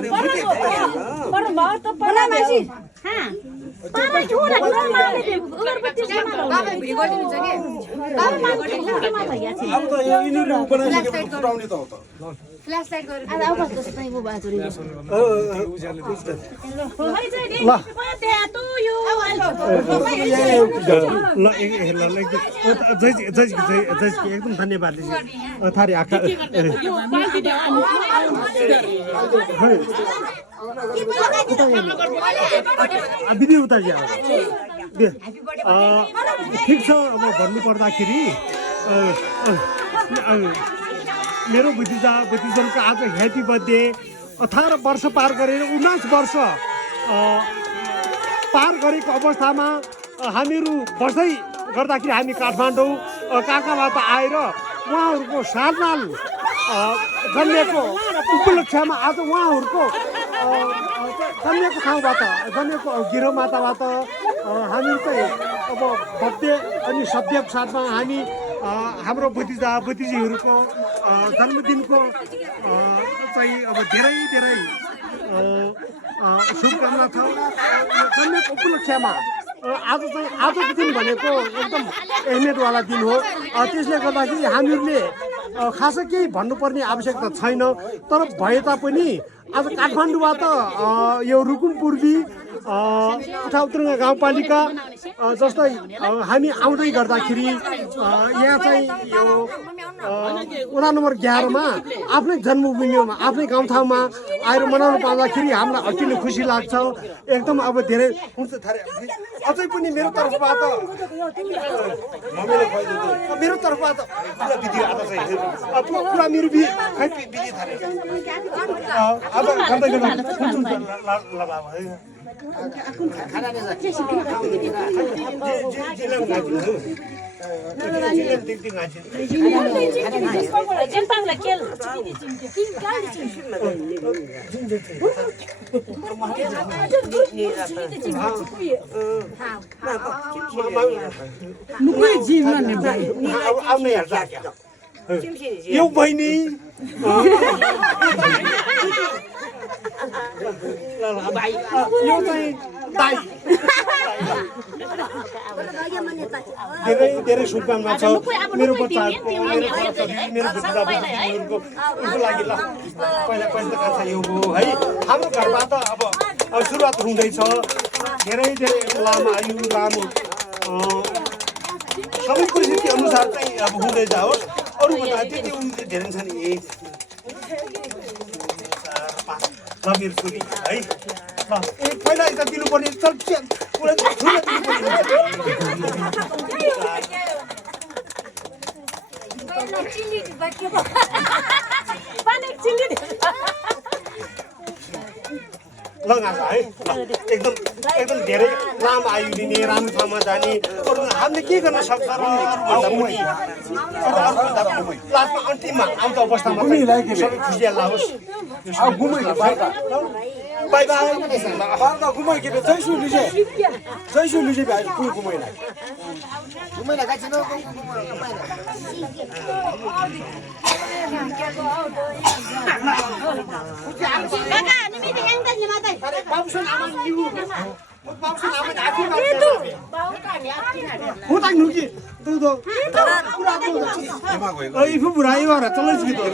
पर बाहर तो पड़ा मासी हां पारा छोरा छोरा मारे दे उधर बच्चे बना बाबा भिडियो गरिदिनु छ के बाबा मान्छे घुमा भइया छ अब त यो यिनीहरु बनाइसके फुटाउने त हो त फ्ल्यास लाइट गरेर आज आउ कस्तो चाहिँ वो बाजुरी ल एकदम धन्यवाद थारी आँखा दिदी उता ठिक छ अब भन्नु पर्दाखेरि मेरो भतिजाको आज ह्यापी बर्थडे 18 वर्ष पार गरेर 19 वर्ष पार गरेको अवस्थामा हामीहरू बस्दै गर्दाखेरि हामी काठमाडौँ काकाबाट आएर उहाँहरूको सालनाल जन्मेको उपलक्ष्यमा आज उहाँहरूको जन्मेको ठाउँबाट जन्मेको गिरो माताबाट हामीहरू चाहिँ अब भव्य अनि सभ्यको साथमा हामी हाम्रो भतिजीहरूको जन्मदिनको चाहिँ अब धेरै धेरै शुभकामना छ जन्मेको उपलक्ष्यमा आजको दिन भनेको एकदम अहमियतवाला दिन हो त्यसले गर्दाखेरि हामीहरूले खासै केही भन्नुपर्ने आवश्यकता छैन तर भए तापनि आज काठमाडौँबाट यो रुकुम पूर्वी उठाउत्रङ्गा गाउँपालिका जस्तै हामी आउँदै गर्दाखेरि यहाँ चाहिँ यो वडा नम्बर 11 मा आफ्नै जन्मभूमिमा आफ्नै गाउँठाउँमा आएर मनाउनु पाउँदाखेरि हामीलाई अति नै खुसी लाग्छ एकदम अब धेरै हुन्छ अझै पनि मेरो तर्फबाट बिदी आज चाहिँ पुरा मेरो बिदी थाले अब गर्दै यो बहिनी यो चाहिँ दाइ धेरै धेरै शुभकामना छ मेरो बच्चाहरूको मेरो भतिजाहरूको लागि ल पहिला त खान्छ यो हो है हाम्रो घरबाट अब सुरुवात हुँदैछ धेरै धेरै लामो आयु लामो सबै परिस्थिति अनुसार चाहिँ अब हुँदै जाओस् अरूभन्दा त्यति उनी धेरै छ नि मेरो छोरी है पहिला यता दिनुपर्ने लगाएको है एकदम एकदम धेरै लामो आयु दिने राम्रो ठाउँमा जाने हामीले के गर्न सक्छ र लास्टमा अन्तिममा आउँछ अवस्थामा सबै खुसियाल लाओस् बाई बाई घुमाइ के जैसु लिजे भाइ कुल घुमाइलाई घुमाइला गाइछ न काका निमिति एंगल नि मातै बाबुसन आमान लिउ बाबुसन आमान आखिर बाउका न्याति ना हुताङ नुकी तु दो पुरा दो एमा गयो इफु बुराई वाला चलै छि तो